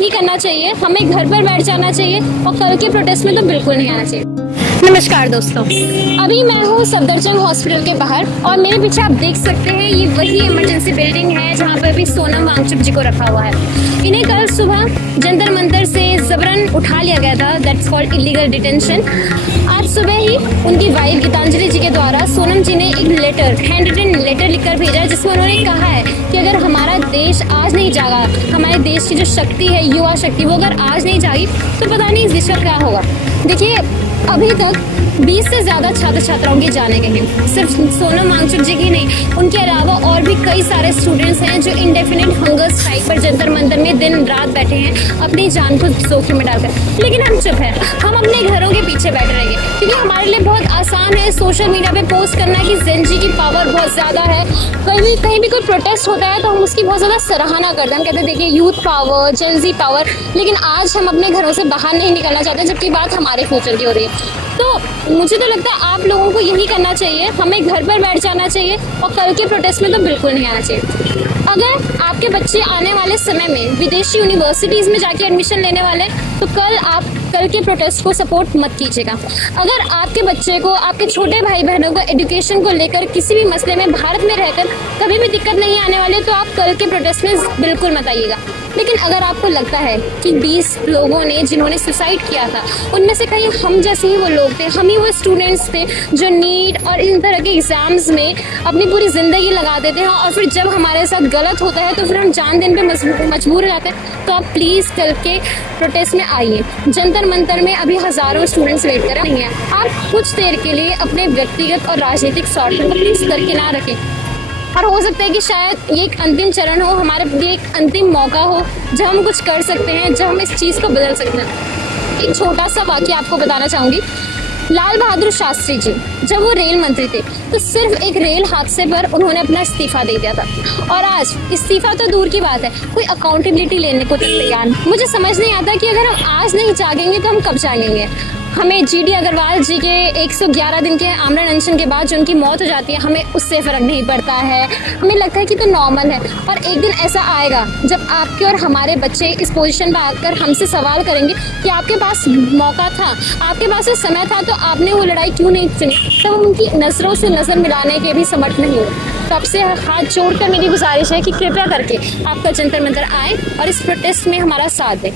यही करना चाहिए, हमें घर पर बैठ जाना चाहिए और कल के प्रोटेस्ट में तो बिल्कुल नहीं आना चाहिए। नमस्कार दोस्तों, अभी मैं हूँ सफदरजंग हॉस्पिटल के बाहर और मेरे पीछे आप देख सकते हैं ये वही इमरजेंसी बिल्डिंग है जहाँ पर अभी सोनम वांगचुक जी को रखा हुआ है। इन्हें कल सुबह जंतर मंतर से जबरन उठा लिया गया था, दैट्स कॉल्ड इलीगल डिटेंशन। आज सुबह ही उनकी वाइफ गीतांजलि जी के द्वारा सोनम जी ने एक लेटर, हैंड रिटन लेटर लिखकर भेजा जिसमें उन्होंने कहा है कि अगर हमारा देश आज नहीं जागा, हमारे देश की जो शक्ति है, युवा शक्ति, वो अगर आज नहीं जागी तो पता नहीं इस देश का क्या होगा। देखिए, अभी तक 20 से ज़्यादा छात्र छात्राओं की जाने गई हैं। सिर्फ सोनम वांगचुक जी की नहीं, उनके अलावा और भी कई सारे स्टूडेंट्स हैं जो इंडेफिनिट हंगर स्ट्राइक पर जंतर मंतर में दिन रात बैठे हैं अपनी जान को जोखिम में डालकर। लेकिन हम चुप हैं, हम अपने घरों के पीछे बैठे रहेंगे क्योंकि हमारे लिए बहुत आसान है सोशल मीडिया पे पोस्ट करना कि जेन जी की पावर बहुत ज़्यादा है। कहीं भी कोई प्रोटेस्ट होता है तो हम उसकी बहुत ज़्यादा सराहना करते हैं, हम कहते हैं देखिए यूथ पावर, जेन जी पावर। लेकिन आज हम अपने घरों से बाहर नहीं निकलना चाहते जबकि बात हमारे फ्यूचर की हो रही है। तो मुझे तो लगता है आप लोगों को यही करना चाहिए, हमें घर पर बैठ जाना चाहिए और कल के प्रोटेस्ट में तो बिल्कुल नहीं आना चाहिए। अगर आपके बच्चे आने वाले समय में विदेशी यूनिवर्सिटीज़ में जाके एडमिशन लेने वाले तो कल के प्रोटेस्ट को सपोर्ट मत कीजिएगा। अगर आपके बच्चे को, आपके छोटे भाई बहनों को एजुकेशन को लेकर किसी भी मसले में भारत में रहकर कभी भी दिक्कत नहीं आने वाली तो आप कल के प्रोटेस्ट में बिल्कुल मत आइएगा। लेकिन अगर आपको लगता है कि 20 लोगों ने जिन्होंने सुसाइड किया था उनमें से कहीं हम जैसे ही वो लोग थे, हम ही वो स्टूडेंट्स थे जो नीट और इन तरह के एग्जाम्स में अपनी पूरी ज़िंदगी लगा देते हैं और फिर जब हमारे साथ गलत होता है तो फिर हम जान देने पे मजबूर हो जाते हैं, तो आप प्लीज़ कल के प्रोटेस्ट में आइए। जंतर मंतर में अभी हज़ारों स्टूडेंट्स वेट कर रहे हैं। आप कुछ देर के लिए अपने व्यक्तिगत और राजनीतिक स्वार्थ को प्लीज़ दरकिनार रखें और हो सकता है कि शायद ये एक अंतिम चरण हो, हमारे लिए एक अंतिम मौका हो जब हम कुछ कर सकते हैं, जब हम इस चीज़ को बदल सकते हैं। एक छोटा सा वाक़या आपको बताना चाहूँगी। लाल बहादुर शास्त्री जी जब वो रेल मंत्री थे तो सिर्फ एक रेल हादसे पर उन्होंने अपना इस्तीफा दे दिया था और आज इस्तीफा तो दूर की बात है, कोई अकाउंटेबिलिटी लेने को तैयार नहीं। मुझे समझ नहीं आता कि अगर हम आज नहीं जागेंगे तो हम कब जागेंगे। हमें GD अग्रवाल जी के 111 दिन के आमरण अनशन के बाद जो उनकी मौत हो जाती है हमें उससे फ़र्क नहीं पड़ता है, हमें लगता है कि तो नॉर्मल है। और एक दिन ऐसा आएगा जब आपके और हमारे बच्चे इस पोजीशन पर आकर हमसे सवाल करेंगे कि आपके पास मौका था, आपके पास वो समय था तो आपने वो लड़ाई क्यों नहीं चुनी, तब हम उनकी नज़रों से नज़र मिलाने के भी समर्थ नहीं हो। तो आपसे हाथ जोड़कर मेरी गुजारिश है कि कृपया करके आप कल जंतर मंतर आएँ और इस प्रोटेस्ट में हमारा साथ दें।